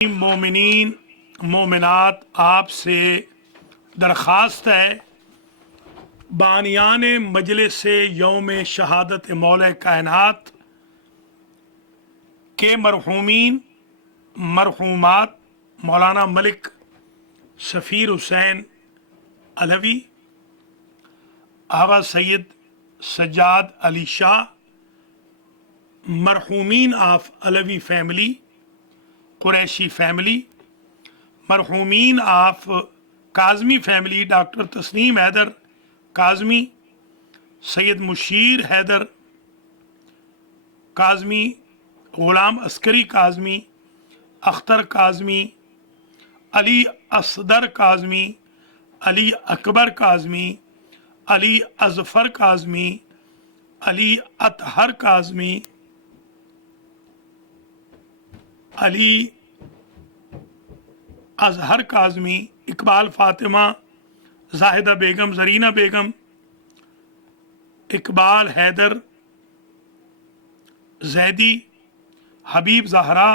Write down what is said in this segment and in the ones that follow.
مومنین مومنات، آپ سے درخواست ہے بانیان مجلس یوم شہادت مولا کائنات کے مرحومین مرحومات مولانا ملک سفیر حسین علوی، آغا سید سجاد علی شاہ، مرحومین of Alvi family, Qureshi family, مرحومین of Kazmi family, doctor Tasneem Haider Kazmi, Syed Mushir Haider Kazmi, Ghulam عسکری کاظمی، اختر کاظمی، علی اصدر کاظمی، علی اکبر کاظمی، علی اظفر کاظمی، علی اطہر کاظمی، علی اظہر کاظمی، اقبال فاطمہ، زاہدہ بیگم، زرینہ بیگم، اقبال حیدر زیدی، حبیب زہرا،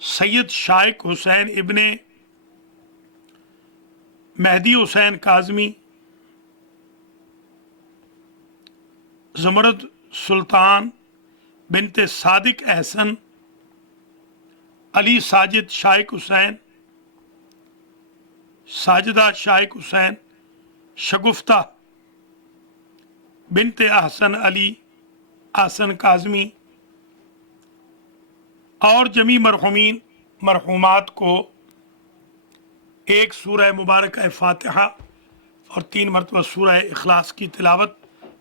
سید شائق حسین ابن مہدی حسین کاظمی، زمرد سلطان بنت صادق احسن، علی ساجد شائق حسین، ساجدہ شائق حسین، شگفتہ بنت احسن علی احسن کاظمی، اور جمی مرحومین مرحومات کو ایک سورہ مبارکہ فاتحہ اور 3 مرتبہ سورہ اخلاص کی تلاوت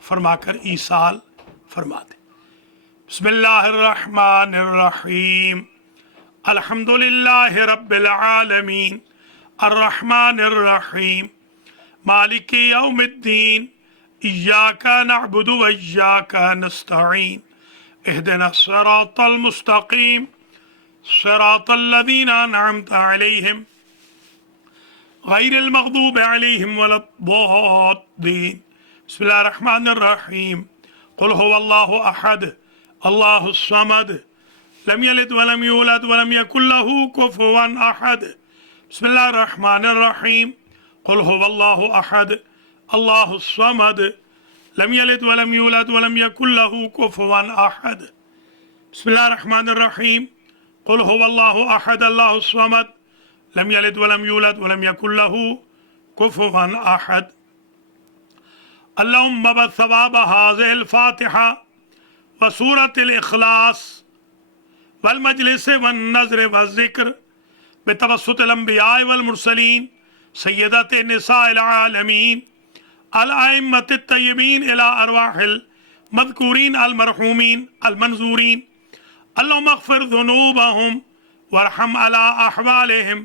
فرما کر ایصال فرما دیں۔ بسم اللہ الرحمن الرحیم، الحمدللہ رب العالمین، الرحمن الرحیم، مالک یوم الدین، ایاک نعبد و ایاک نستعین، اہدنا الصراط المستقیم، صراط الذین انعمت علیہم غیر المغضوب علیہم ولا الضالین۔ بسم اللہ الرحمن الرحیم، قل هو اللہ احد اللہ الصمد لم یلد ولم یولد ولم یکن له کفوا احد۔ بسم اللہ الرحمن الرحیم، قل هو اللہ احد اللہ الصمد لم یلد ولم یولد ولم یکن له کفوا احد۔ بسم اللہ الرحمن الرحیم، قل هو اللہ احد اللہ الصمد لم یلد ولم یولد ولم یکن له کفوا احد۔ اللہم بثواب هذه الفاتحة وسورة الإخلاص والمجلس والنظر والذکر بتوسط الانبیاء والمرسلین سیدات نساء العالمین الائمة الطیبین الى ارواح المذکورین المرحومین المنظورین، اللہم اغفر ذنوبهم وارحم على احوالهم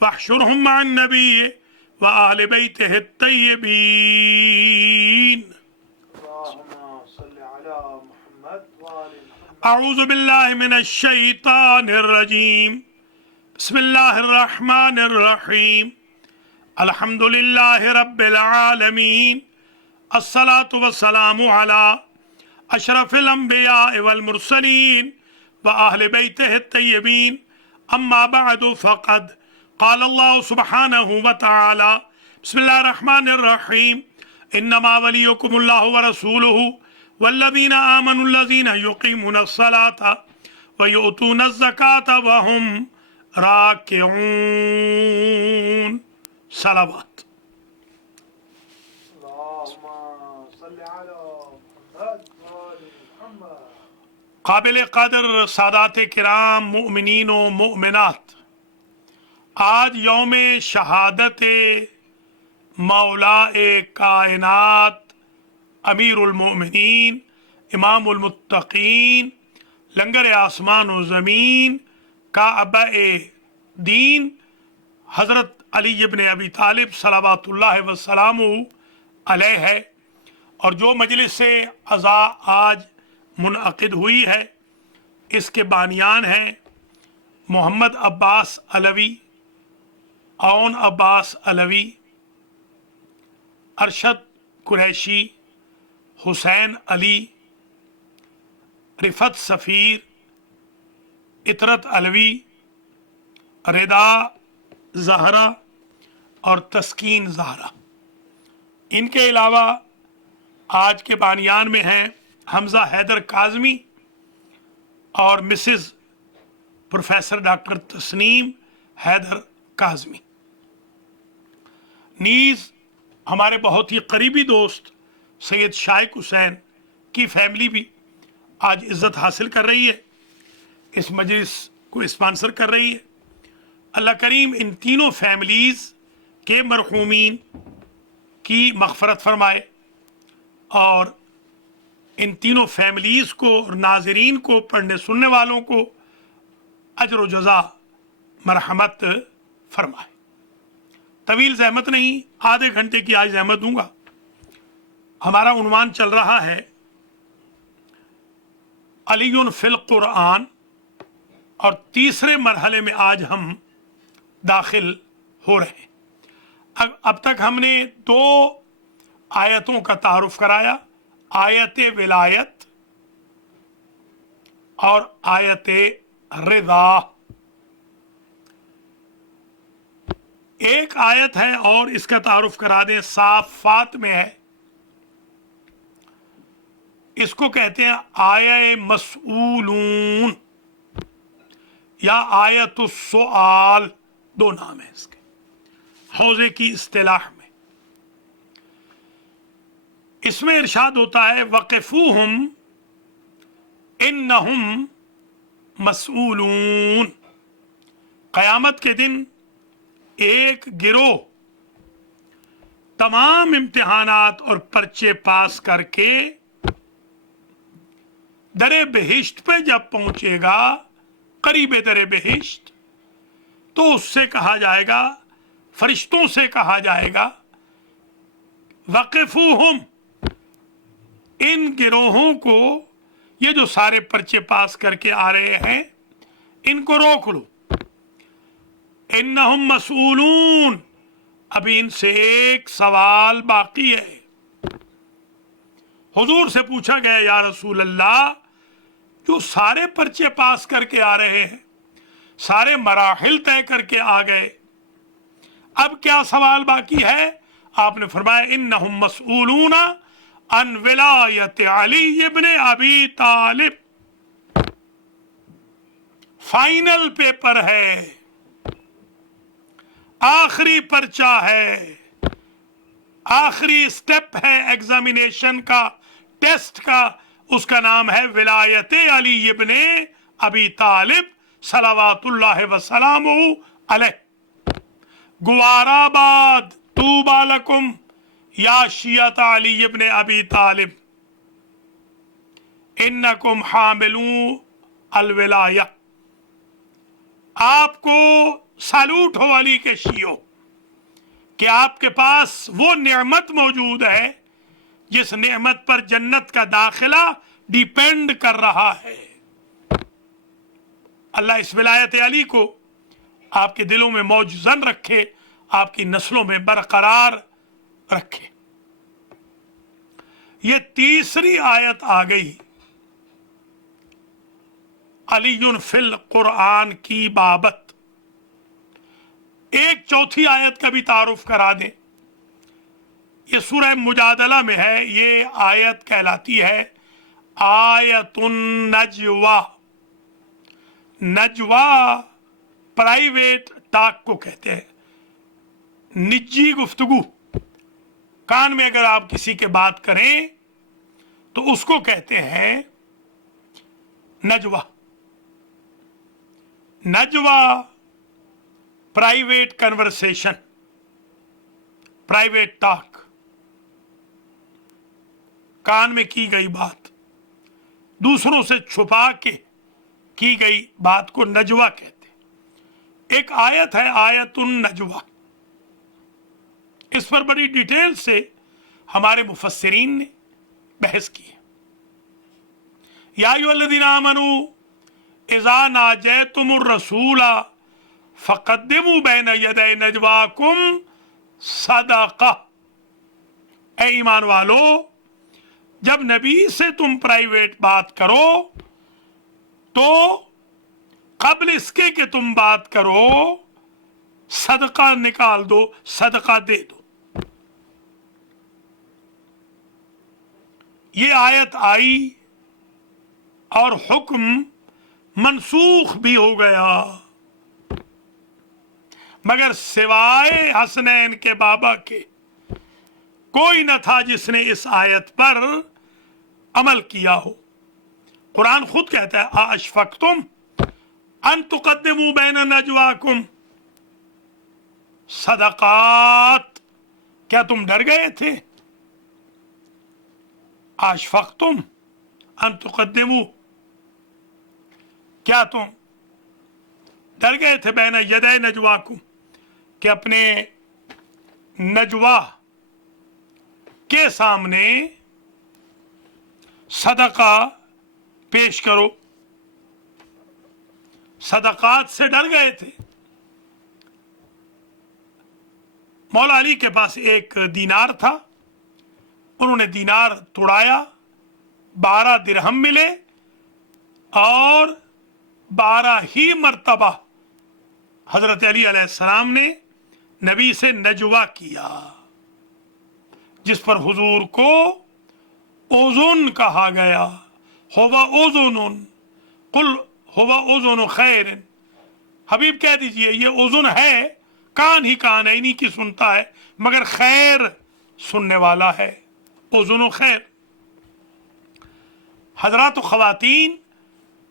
واحشرهم مع النبی وآل بیتہ الطیبین۔ اعوذ باللہ من الشیطان الرجیم، بسم اللہ الرحمن الرحیم، الحمدللہ رب العالمین، الصلاة والسلام علی اشرف الانبیاء والمرسلین وآل بیتہ الطیبین، اما بعد فقد قال اللہ سبحانہ وتعالی، بسم اللہ الرحمن الرحیم، انما ولیکم اللہ ورسولہ والذین آمنوا الذین یقیمون الصلاة ویؤتون الزکاة وهم راکعون۔ صلوات۔ قابل قدر سادات کرام، مؤمنین و مؤمنات، آج یوم شہادت مولا کائنات، امیر المؤمنین، امام المتقین، لنگر آسمان و زمین، کعبہ دین، حضرت علی ابن ابی طالب صلوات اللہ وسلامہ علیہ ہے، اور جو مجلس عزا آج منعقد ہوئی ہے اس کے بانیان ہیں محمد عباس علوی، اون عباس علوی، ارشد قریشی، حسین علی، رفت سفیر، عطرت علوی، रदा ज़हरा और तस्कीन ज़हरा। इनके अलावा आज के बानियान में हैं हमज़ा हैदर काज़मी और Mrs professor doctor Tasneem Haider Kazmi. नीज़ हमारे बहुत ही करीबी दोस्त सैयद शाइक हुसैन की फैमिली भी आज इज़्ज़त हासिल कर रही है, इस मजलिस को स्पॉन्सर कर रही है। अल्लाह करीम इन तीनों फैमिलीज़ के मरहूमीन की मग़फ़रत फरमाए और इन तीनों फैमिलीज़ को और नाज़रीन को, पढ़ने सुनने वालों को अजर व जज़ा मरहमत फरमाए। तवील ज़हमत नहीं, आधे घंटे की आज ज़हमत दूंगा। हमारा उन्वान चल रहा है अलीयुन फिल कुरान और तीसरे मरहले में आज हम दाखिल हो रहे हैं। अब तक हमने 2 आयतों का तारुफ कराया, आयत विलायत और आयत रिदा। एक आयत है और इसका तारुफ करा दें, साफ़ात में है, इसको कहते हैं आया मसऊलून या आयतुस सुआल, 2 नाम है इसके हौजे की इस्तिलाह में। इसमें इरशाद होता है वक़िफ़ूहुम इन्नहुम मसऊलून। क़यामत के दिन एक गिरोह तमाम इम्तिहानात और पर्चे पास करके दरे बहिश्त पे जब पहुंचेगा, करीब दरे बहिश्त, तो उससे कहा जाएगा, फरिश्तों से कहा जाएगा, वक़िफ़ूहुम, इन गिरोहों को, ये जो सारे पर्चे पास करके आ रहे हैं, इनको रोक लो। इन्नहुम मसऊलून, अभी इनसे एक सवाल बाकी है। हुजूर से पूछा गया, या रसूल अल्लाह, जो सारे पर्चे पास करके आ रहे हैं, सारे मराहिल तय करके आ गए, अब क्या सवाल बाकी है? आपने फरमाया इन्नहुम मसऊलून अन विलायत अली इब्न अबी तालिब। फाइनल पेपर है, आखिरी पर्चा है, आखिरी स्टेप है एग्जामिनेशन का, टेस्ट का, उसका नाम है विलायत अली इब्न अबी तालिब सलावतुल्लाहि व सलामुहु अलैह। गुवाराबाद तूबा लकुम या शियत अली इब्न अबी तालिब इन्नकुम हामिलू अलविलाया। आपको सैल्यूट हो अली के शियो कि आपके पास वो नेमत मौजूद है जिस नेमत पर जन्नत का दाखिला डिपेंड कर रहा है। अल्लाह इस विलायत अली को आपके दिलों में मौजूदन रखे, आपकी नस्लों में बरकरार रखे। ये तीसरी आयत आ गई अलीयुन फिल कुरान की बाबत। एक चौथी आयत का भी तारुफ करा दें, ये सूरह मुजादला में है। ये आयत कहलाती है आयतुन नजवा। नजवा प्राइवेट टॉक को कहते हैं, निजी गुफ्तगू। कान में अगर आप किसी के बात करें तो उसको कहते हैं नजवा। नजवा प्राइवेट कन्वर्सेशन, प्राइवेट टॉक, कान में की गई बात, दूसरों से छुपा के की गई बात को नजवा कहते। एक आयत है आयतुन नजवा, इस पर बड़ी डिटेल से हमारे मुफस्सिरीन ने बहस की है। या अय्युहल्लज़ीना आमनू इज़ा नाजैतुमुर रसूला फ़क़द्दिमू बैना यदै नजवाकुम सदक़ा। ऐ ईमान वालो, जब नबी से तुम प्राइवेट बात करो तो قبل اس کے کہ تم بات کرو صدقہ نکال دو، صدقہ دے دو۔ یہ آیت آئی اور حکم منسوخ بھی ہو گیا، مگر سوائے حسنین کے بابا کے کوئی نہ تھا جس نے اس آیت پر عمل کیا ہو۔ قرآن خود کہتا ہے اَأَشْفَقْتُمْ أَن تُقَدِّمُوا بَيْنَ نَجْوَاكُمْ، صدقات، کیا تم ڈر گئے تھے؟ اَأَشْفَقْتُمْ أَن تُقَدِّمُوا، کیا تم ڈر گئے تھے بین یدی نجواکم، کہ اپنے نجوا کے سامنے صدقہ پیش کرو؟ صدقات سے ڈر گئے تھے۔ مولا علی کے پاس ایک دینار تھا، انہوں نے دینار توڑایا، 12 درہم ملے اور 12 ہی مرتبہ حضرت علی علیہ السلام نے نبی سے نجوہ کیا، جس پر حضور کو اذن کہا گیا، ہوا اذن، قل ہوا اذن خیر، حبیب کہہ دیجئے یہ اذن ہے، کان ہی کان ہے، انہی کی سنتا ہے، مگر خیر سننے والا ہے، اذن خیر۔ حضرات و خواتین،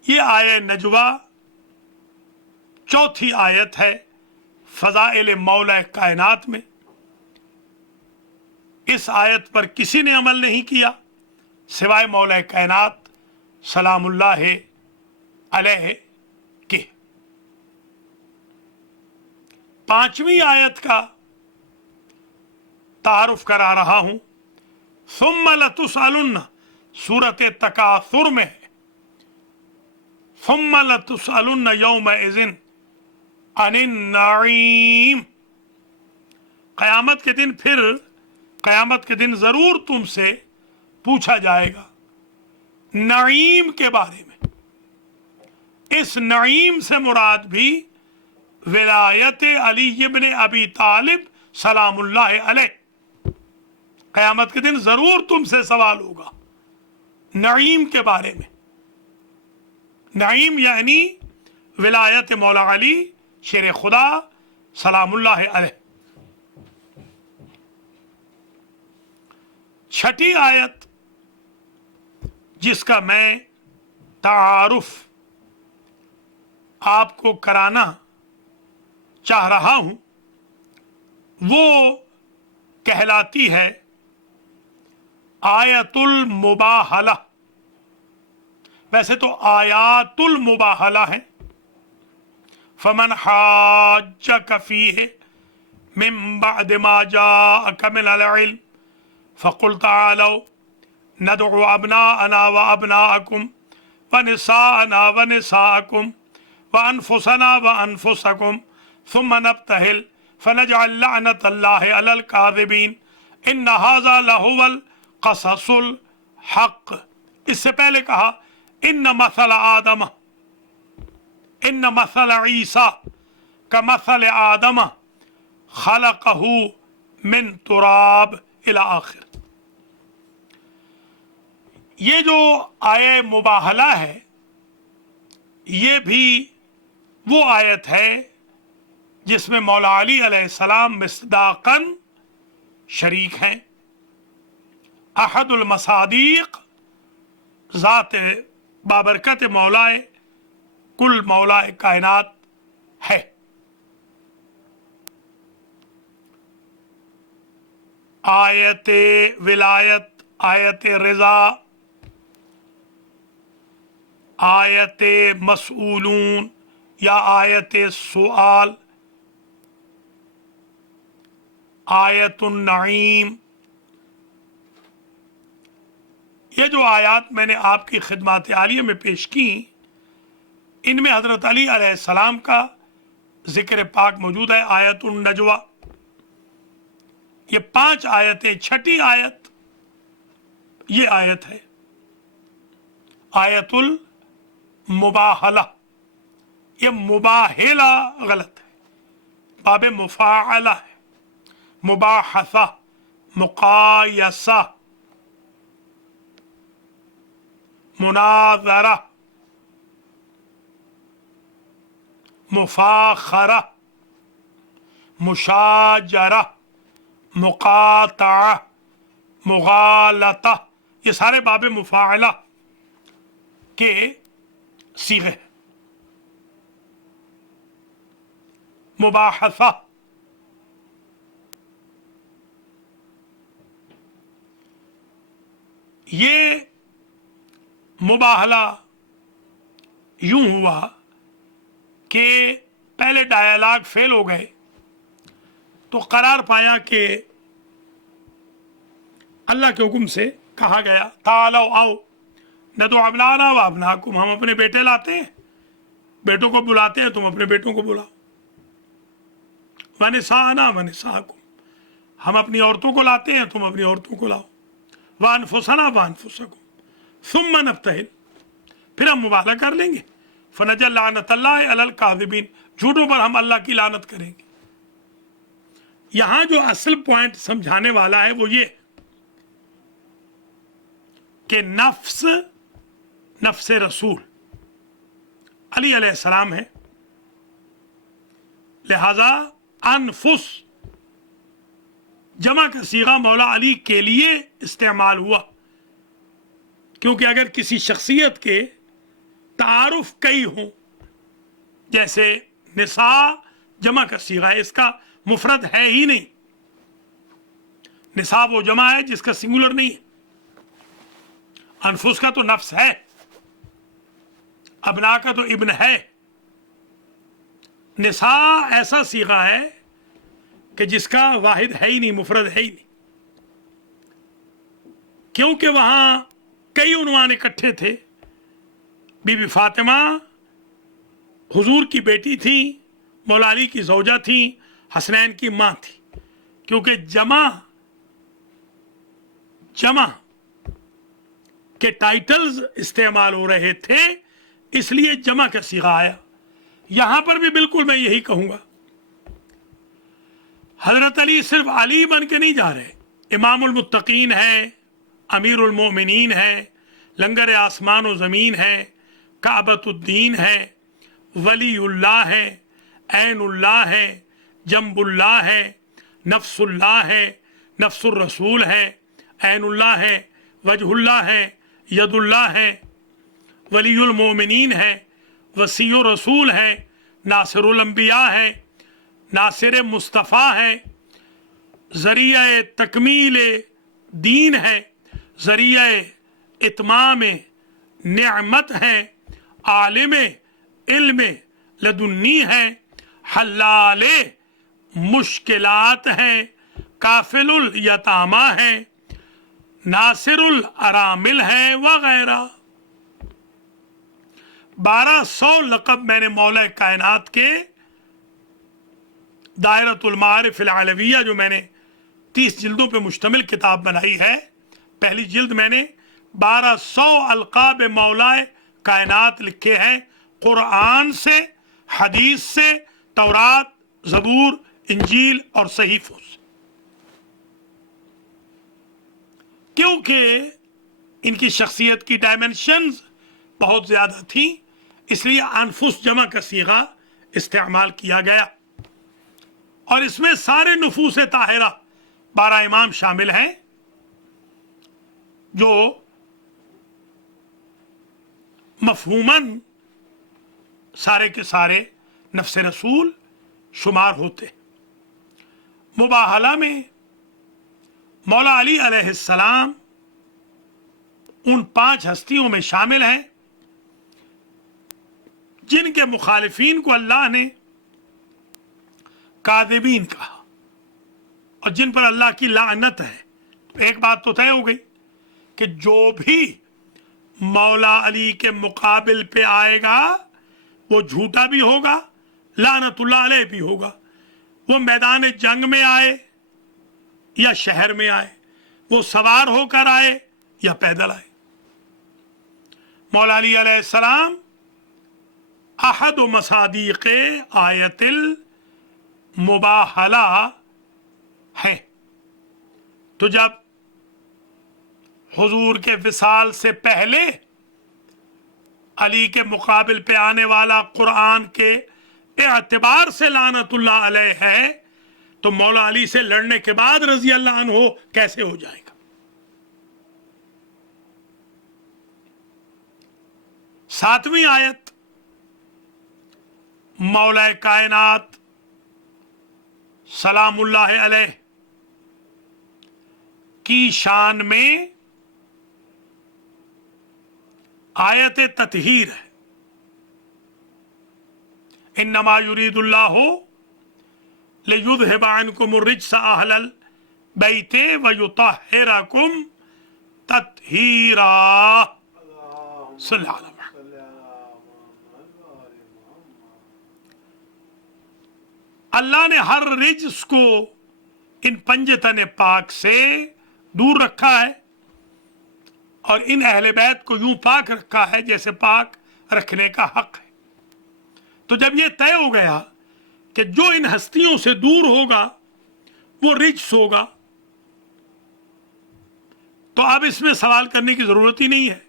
یہ آیہ نجوہ چوتھی آیت ہے فضائل مولا کائنات میں۔ اس آیت پر کسی نے عمل نہیں کیا سوائے مولا کائنات سلام اللہ علیہ کے۔ 5ویں آیت کا تعارف کرا رہا ہوں۔ ثم لتسألن، سورۃ تکاثر میں ہے، ثم لتسألن یومئذ عن النعیم، قیامت کے دن، پھر قیامت کے دن ضرور تم سے پوچھا جائے گا نعیم کے بارے میں۔ اس نعیم سے مراد بھی ولایت علی ابن ابی طالب سلام اللہ علیہ۔ قیامت کے دن ضرور تم سے سوال ہوگا نعیم کے بارے میں۔ نعیم یعنی ولایت مولا علی شیر خدا سلام اللہ علیہ۔ 6ٹھی آیت جس کا میں تعارف آپ کو کرانا چاہ رہا ہوں وہ کہلاتی ہے آیت المباہلہ۔ ویسے تو آیات المباہلہ ہیں، فمن حاجک فیہ من بعد ما جاءک من العلم فقل تعالوا ندعو ابناءنا وابناءکم ونساءنا ونساءکم وانفسنا وانفسکم ثم نبتہل فنجعل لعنت اللہ علی الکاذبین ان ھذا لہو القصص الحق۔ اس سے پہلے کہا ان مثل آدم، ان مثل عیسیٰ کمثل آدم خلقہ من تراب الی آخر۔ یہ جو آیہ مباہلہ ہے یہ بھی وہ آیت ہے جس میں مولا علی علیہ السلام مصداقاً شریک ہیں، احد المصادیق، ذات بابرکت مولا کل مولا کائنات ہے۔ آیت ولایت، آیت رضا، آیت مسئولون یا آیت سؤال، آیت النعیم، یہ جو آیات میں نے آپ کی خدمات عالیہ میں پیش کی ان میں حضرت علی علیہ السلام کا ذکر پاک موجود ہے۔ آیت النجوہ، یہ 5 آیتیں، 6ٹھی آیت یہ آیت ہے آیت المباہلہ، ये मुबाहिला गलत है, बाब मुफाअला है। मुबाहसा, मुकायसा, मुनाजरा, मुफाखरा, मुशाजरा, मुकाता, मुगालता, ये सारे बाब मुफाअला के सीगे हैं। मुबाहसा, ये मुबाहला यूं हुआ कि पहले डायलॉग फेल हो गए तो करार पाया कि अल्लाह के हुक्म से कहा गया तालो आओ न तो अबनाना व अबनाकुम, हम अपने बेटे लाते हैं, बेटों को बुलाते हैं, तुम अपने बेटों को बुलाओ। वनिसाना वनिसाकुम, हम अपनी औरतों को लाते हैं, तुम अपनी औरतों को लाओ। वानफुसना वानफुसकुम सुम्मा नब्तहिल, फिर हम मुबाहला कर लेंगे। फनजल लानतल्लाहि अलल काज़िबीन, झूठों पर हम अल्लाह की लानत करेंगे। यहां जो असल पॉइंट समझाने वाला है वो ये कि नफ्स नफ्स रसूल अली अलैहिस्सलाम है, लिहाजा अनफुस जमा का सीगा मौला अली के लिए इस्तेमाल हुआ, क्योंकि अगर किसी शख्सियत के तारुफ कई हों, जैसे निसा जमा का सीगा है, इसका मुफरद है ही नहीं। निसा वो जमा है जिसका सिंगुलर नहीं है। अनफुस का तो नफ्स है, अबना का तो इब्न है। निसा ऐसा सीगा है कि जिसका वाहिद है ही नहीं, मुफरद है ही नहीं, क्योंकि वहां कई उन्वान इकट्ठे थे। बीबी फातिमा हुजूर की बेटी थी, मौला अली की ज़ौजा थी, हसनैन की मां थी। क्योंकि जमा के टाइटल्स इस्तेमाल हो रहे थे, इसलिए जमा का सीगा आया। यहां पर भी बिल्कुल मैं यही कहूंगा, हजरत अली सिर्फ अली बन के नहीं जा रहे, इमामुल मुत्तकीन है, अमीरुल मोमिनीन है, लंगर आसमान व ज़मीन है, काबतुद्दीन है, वलीउल्लाह है, ऐनुल्लाह है, जम्बुल्लाह है, नफ्सुल्लाह है, नफ्सुर रसूल है, ऐनुल्लाह है, वजहुल्लाह है, यदुल्लाह है, वलीउल मोमिनीन है, वसीउर रसूल है, नासिरुल अंबिया है, नासिर मुस्तफ़ा है, ज़रिया तकमील दीन है, ज़रिया इत्माम निअमत है, आलिम इल्म लदुन्नी है, हल्लाल मुश्किलात है, काफिलुल यतामा है, नासिरुल अरामिल है वगैरह। 1200 लक़ब मैंने मौला कायनात के दायरतुल मारिफ़ अल अलविया, जो मैंने 30 जिल्दों पे मुश्तमिल किताब बनाई है, पहली जिल्द मैंने 1200 अलक़ाब मौलाए कायनात लिखे हैं, कुरान से, हदीस से, तौरात, ज़बूर, इंजील और सहीफ़ों से। क्योंकि इनकी शख्सियत की डायमेंशंस बहुत ज़्यादा थी, इसलिए अनफुस जमा का सीगा इस्तेमाल किया गया। और इसमें सारे नफूस ताहिरा 12 इमाम शामिल हैं, जो मफहूमन सारे के सारे नफ्स रसूल शुमार होते। मुबाहला में मौला अली अलैहिस्सलाम उन 5 हस्तियों में शामिल हैं जिनके मुखालिफीन को अल्लाह ने काज़िबीन कहा और जिन पर अल्लाह की लानत है। तो एक बात तो तय हो गई कि जो भी मौला अली के मुकाबिल पे आएगा वो झूठा भी होगा, लानतुल्लाह अलैह भी होगा। वो मैदान जंग में आए या शहर में आए, वो सवार होकर आए या पैदल आए। मौला अली अलैहिस्सलाम अहद मसादीक़ आयतिल मुबाहला है। तो जब हुजूर के विसाल से पहले अली के मुकाबिल पे आने वाला कुरान के एतबार से लानतुल्लाह अलैह है, तो मौला अली से लड़ने के बाद रजी अल्लाह अन्हु कैसे हो जाएगा? सातवीं आयत मौला कायनात सलामुल्लाह अलैह की शान में आयत ततहीर है। इन्नमा युरीदुल्लाहु लियुज़हिबा अन्कुमुर रिज्स अहलल बैति व युतहिरकुम तत्हीरा। सल्लल्लाहु अलैहि वसल्लम। अल्लाह ने हर रिज्स को इन पंजतन पाक से दूर रखा है और इन अहले बैत को यूं पाक रखा है जैसे पाक रखने का हक है। तो जब ये तय हो गया कि जो इन हस्तियों से दूर होगा वो रिज्स होगा, तो अब इसमें सवाल करने की जरूरत ही नहीं है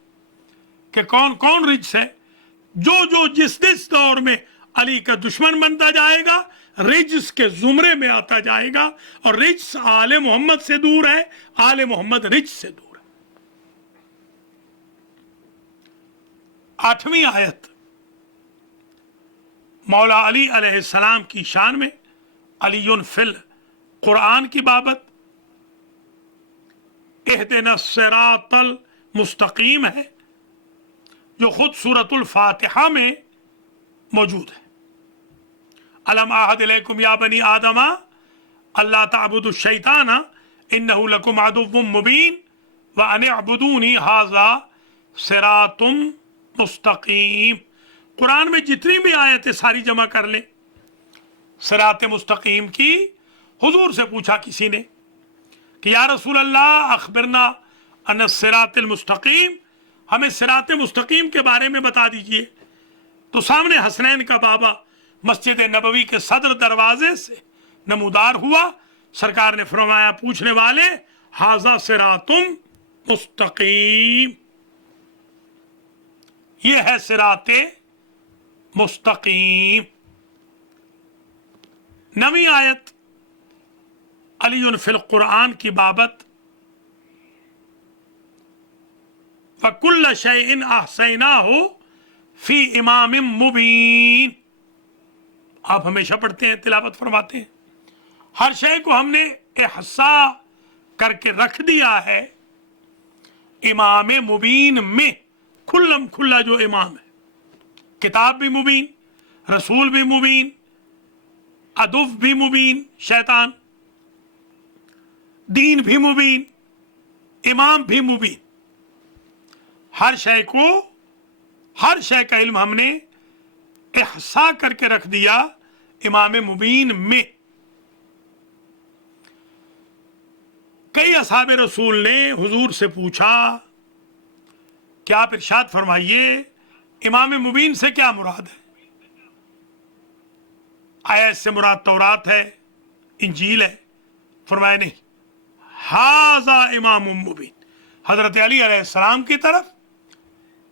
कि कौन कौन रिज्स है। जो जो जिस जिस दौर में अली का दुश्मन बनता जाएगा, रिज्स के जुमरे में आता जाएगा, और रिज्स आले मोहम्मद से दूर है, आले मोहम्मद रिज्स से दूर है। आठवीं आयत मौला अली अलैहिस्सलाम की शान में अलीयुन फिल कुरान की बाबत इहदिना सिरातल मुस्तकीम है, जो खुद सूरतुल फातिहा में मौजूद है। अलम आहद इलैकुम या बनी आदमा अल्ला ताबुदु शैताना इन्नहु लकुम अदुव्वुम मुबीन व अन अबुदूनी हाजा सिरातुम मुस्तकीम। कुरान में जितनी भी आयतें सारी जमा कर लें सिरात मुस्तकीम की। हुजूर से पूछा किसी ने कि या रसूल अल्लाह अखबिरना अन सिरातिल मुस्तकीम, हमें सिरात मुस्तकीम के बारे में बता दीजिए। तो सामने हसनैन का बाबा मस्जिद नबवी के सदर दरवाजे से नमूदार हुआ। सरकार ने फरमाया, पूछने वाले, हाजा सिरातुम मुस्तकीम, ये है सिराते मुस्तकीम। नवी आयत अलीयुन फिल कुरान की बाबत वकुल्ल शैइन अहसैनाहु फी इमामिम मुबीन। आप हमेशा पढ़ते हैं, तिलावत फरमाते हैं, हर शय को हमने एहसा करके रख दिया है इमाम मुबीन में। खुल्लम खुल्ला जो इमाम है, किताब भी मुबीन, रसूल भी मुबीन, अदुफ भी मुबीन शैतान, दीन भी मुबीन, इमाम भी मुबीन। हर शय को, हर शय का इल्म हमने एहसा करके रख दिया इमाम मुबीन में। कई असहाबे रसूल ने हुजूर से पूछा कि आप इरशाद फरमाइए इमाम मुबीन से क्या मुराद है? आया इससे मुराद तौरात है, इंजील है? फरमाया नहीं, हाजा इमाम मुबीन। हजरत अली अलैहिस्सलाम की तरफ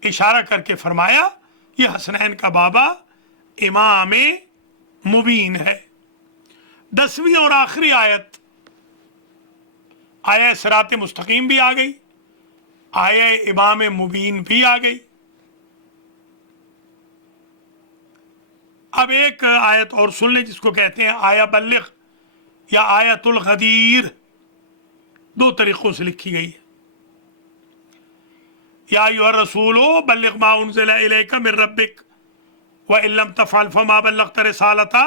इशारा करके फरमाया, यह हसनैन का बाबा इमाम मुबीन है। 10वीं और आखिरी आयत आया सिरात मुस्तकीम भी आ गई, आया इमाम मुबीन भी आ गई। अब एक आयत और सुन ले जिसको कहते हैं आया बल्लिग या आयतुल गदीर। दो तरीकों से लिखी गई है। या अय्युहर रसूलो बल्लिग मा उन्ज़िला इलैका मिन रब्बिक व इन लम तफ़अल फमा बल्लग़्ता रिसालता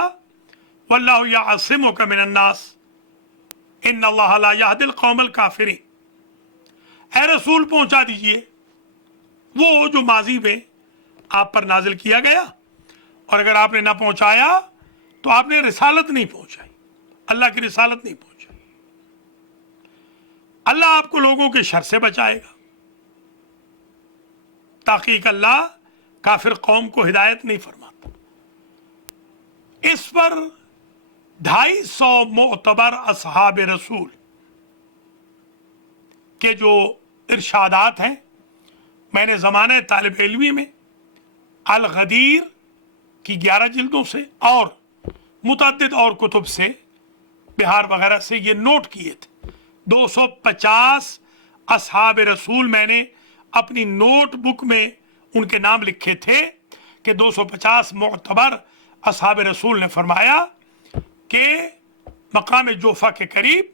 वल्लाहु यअसिमुका मिनन नास इन्नल्लाहा ला यहदिल कौमल काफिरीन। ऐ रसूल पहुंचा दीजिए वो जो माजी में आप पर नाजिल किया गया, और अगर आपने ना पहुंचाया तो आपने रिसालत नहीं पहुंचाई, अल्लाह की रिसालत नहीं पहुंचाई। अल्लाह आपको लोगों के शर से बचाएगा। ताकि अल्लाह काफिर कौम को हिदायत नहीं फरमाता। इस पर 250 मोतबर असहाब रसूल के जो इरशादात हैं, मैंने ज़माने तालिब इल्मी में अल गदीर की 11 जिल्दों से और मुतअद्दिद और कुतुब से, बिहार वगैरह से ये नोट किए थे। 250 असहाब रसूल मैंने अपनी नोट बुक में उनके नाम लिखे थे कि 250 मोतबर असहाब रसूल ने फरमाया कि मकाम जोफ़ा के करीब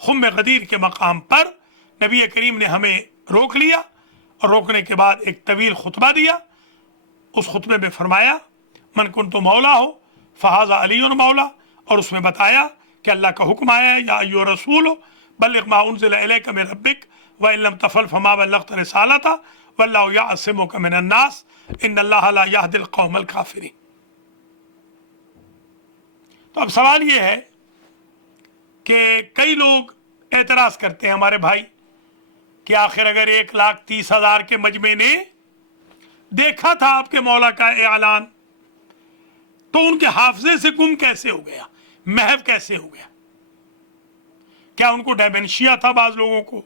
खुम गदीर के मकाम पर नबी करीम ने हमें रोक लिया और रोकने के बाद एक तवील खुतबा दिया। उस खुतबे में फरमाया मन कुन तो मौला हो फ़हाज़ा अली मौला, और उसमें बताया कि अल्लाह का हुक्म आया है या अय्युहा रसूल बल्लिग़ मा उन्ज़िला इलैका मिन रब्बिक व इन लम तफ़अल फमा बल्लग़्ता रिसालता वल्लाहु यअसिमुका मिनन नास इन्नल्लाहा ला यहदिल कौमल काफ़िरीन। तो अब सवाल ये है कि कई लोग एतराज करते हैं हमारे भाई कि आखिर अगर 1,30,000 के मजमे ने देखा था आपके मौला का ऐलान, तो उनके हाफजे से गुम कैसे हो गया, महव कैसे हो गया? क्या उनको डेमेंशिया था? बाज लोगों को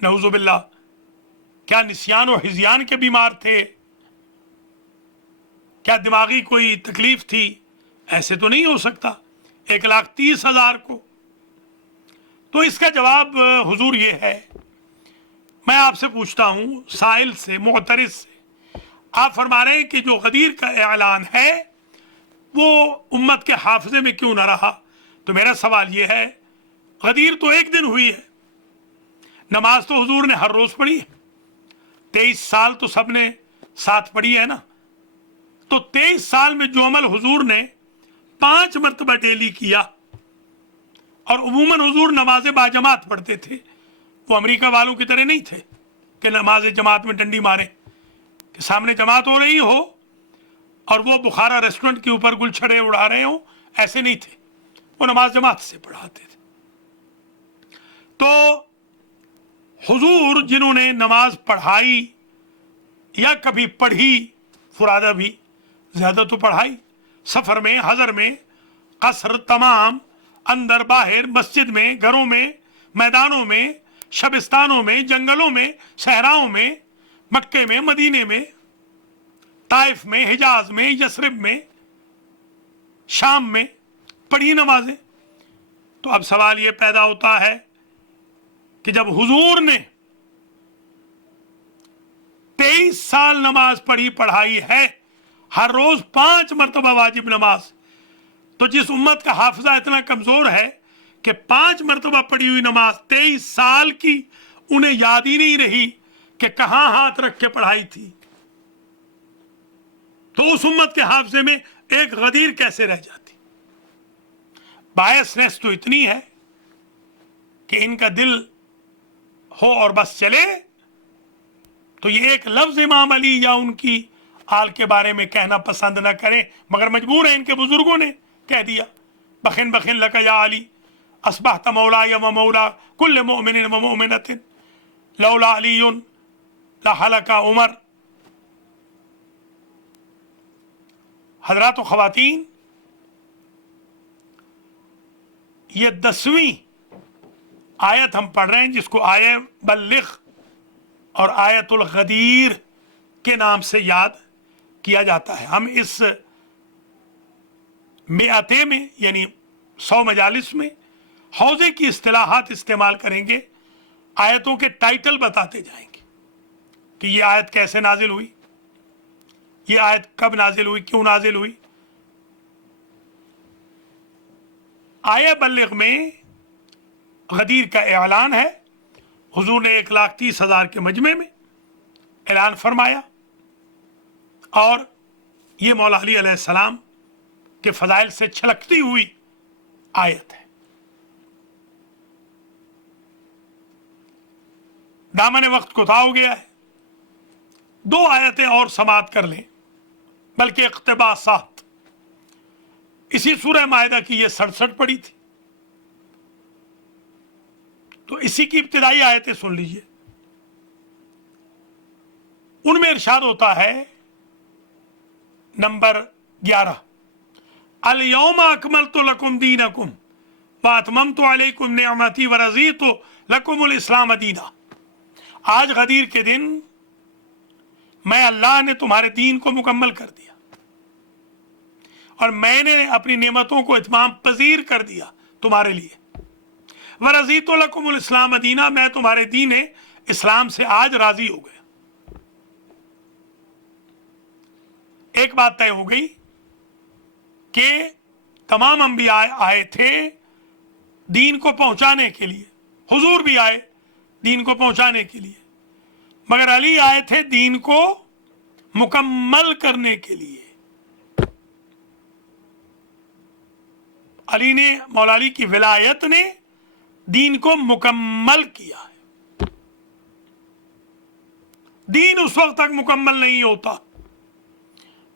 नऊज़ुबिल्लाह, क्या निस्यान और हिज़यान के बीमार थे? क्या दिमागी कोई तकलीफ थी? ऐसे तो नहीं हो सकता 1,30,000 को। तो इसका जवाब हुजूर ये है, मैं आपसे पूछता हूँ साइल से, मुअतरिज़ से, आप फरमा रहे हैं कि जो गदीर का ऐलान है वो उम्मत के हाफजे में क्यों ना रहा? तो मेरा सवाल ये है, गदीर तो एक दिन हुई है, नमाज तो हुजूर ने हर रोज़ पढ़ी है, 23 साल तो सब ने साथ पढ़ी है ना। तो 23 साल में जो अमल हुजूर ने 5 मरतबा डेली किया, और उमूमन हुजूर नमाज बाजमात पढ़ते थे, वो अमेरिका वालों की तरह नहीं थे कि नमाज जमात में डंडी मारे, कि सामने जमात हो रही हो और वो बुखारा रेस्टोरेंट के ऊपर गुलछड़े उड़ा रहे हो, ऐसे नहीं थे। वो नमाज जमात से पढ़ाते थे। तो हुजूर जिन्होंने नमाज पढ़ाई या कभी पढ़ी, फुरादा भी ज़्यादा तो पढ़ाई, सफ़र में, हज़र में, कसर, तमाम, अंदर बाहर, मस्जिद में, घरों में, मैदानों में, शबिस्तानों में, जंगलों में, सहराओं में, मक्के में, मदीने में, ताइफ में, हिजाज में, यसरिब में, शाम में पढ़ी नमाजें। तो अब सवाल ये पैदा होता है कि जब हुजूर ने 23 साल नमाज पढ़ाई है, हर रोज 5 मरतबा वाजिब नमाज, तो जिस उम्मत का हाफजा इतना कमजोर है कि 5 मरतबा पढ़ी हुई नमाज 23 साल की उन्हें याद ही नहीं रही कि कहां हाथ रख के पढ़ाई थी, तो उस उम्मत के हाफजे में एक गदीर कैसे रह जाती? बायसनेस तो इतनी है कि इनका दिल हो और बस चले, तो ये एक लफ्ज इमाम अली या उनकी आल के बारे में कहना पसंद न करें, मगर मजबूर है, इनके बुजुर्गों ने कह दिया, बखिन बखिन लका या अली अस्बहत मौला या मौला कुल्ल मोमिन व मोमिनतिन लौला अलीयुन लहलका उमर। हजरात व ख़वातीन, ये 10वीं आयत हम पढ़ रहे हैं, जिसको आय बल्लिग़ और आयतुल गदीर के नाम से याद किया जाता है। हम इस मियाते में यानी 100 मजालिस में हौजे की इस्तिलाहात इस्तेमाल करेंगे, आयतों के टाइटल बताते जाएंगे कि ये आयत कैसे नाजिल हुई, ये आयत कब नाजिल हुई, क्यों नाजिल हुई। आय बल्लिग़ में गदीर का ऐलान है, हुजूर ने 1,30,000 के मजमे में ऐलान फरमाया, और ये मौला अली अलैहिस्सलाम के फजाइल से छलकती हुई आयत है। दामन वक्त कोता हो गया है, 2 आयतें और समाप्त कर लें, बल्कि इक़्तिबासात। इसी सूरह मायदा की ये 67 पड़ी थी, तो इसी की इब्तिदाई आयतें सुन लीजिए। उनमें इरशाद होता है नंबर 11, अल-यौमा अकमलतु लकुम दीनकुम व अतममतु अलैकुम निअमती व रज़ीतु लकुमुल इस्लाम दीना। आज गदीर के दिन मैं अल्लाह ने तुम्हारे दीन को मुकम्मल कर दिया और मैंने अपनी नेमतों को इत्माम पजीर कर दिया तुम्हारे लिए। व रज़ीतु लकुमुल इस्लाम दीना, मैं तुम्हारे दीन इस्लाम से आज राजी हो गया। एक बात तय हो गई कि तमाम अंबिया आए थे दीन को पहुंचाने के लिए, हुजूर भी आए दीन को पहुंचाने के लिए, मगर अली आए थे दीन को मुकम्मल करने के लिए। अली ने, मौला अली की विलायत ने दीन को मुकम्मल किया है। दीन उस वक्त तक मुकम्मल नहीं होता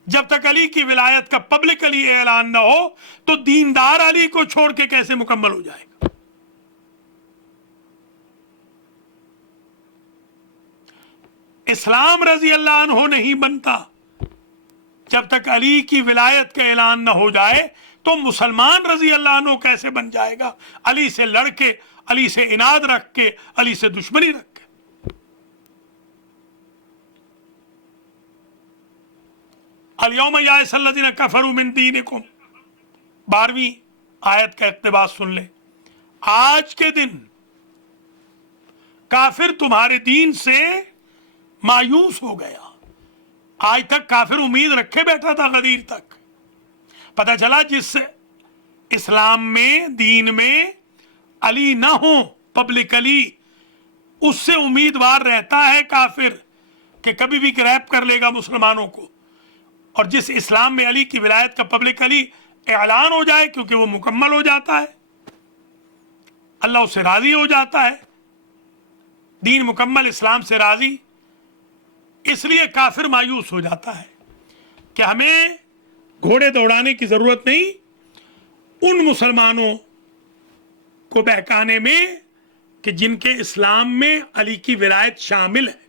जब तक अली की विलायत का पब्लिकली ऐलान ना हो। तो दीनदार अली को छोड़ के कैसे मुकम्मल हो जाएगा? इस्लाम रजी अल्लाह अन्हु नहीं बनता जब तक अली की विलायत का ऐलान ना हो जाए। तो मुसलमान रजी अल्लाह अन्हु कैसे बन जाएगा? अली से लड़के, अली से इनाद रख के, अली से दुश्मनी रख के। अल-यौमा याइसल्लज़ीना कफ़रू मिन दीनिकुम, 12वीं आयत का इक़्तिबास सुन ले। आज के दिन काफिर तुम्हारे दीन से मायूस हो गया। आज तक काफिर उम्मीद रखे बैठा था गदीर तक। पता चला जिस इस्लाम में, दीन में अली ना हो पब्लिकली, उससे उम्मीदवार रहता है काफिर कि कभी भी ग्रैब कर लेगा मुसलमानों को। और जिस इस्लाम में अली की विलायत का पब्लिकली ऐलान हो जाए, क्योंकि वो मुकम्मल हो जाता है, अल्लाह उससे राजी हो जाता है, दीन मुकम्मल, इस्लाम से राजी, इसलिए काफिर मायूस हो जाता है कि हमें घोड़े दौड़ाने की जरूरत नहीं उन मुसलमानों को बहकाने में कि जिनके इस्लाम में अली की विलायत शामिल है।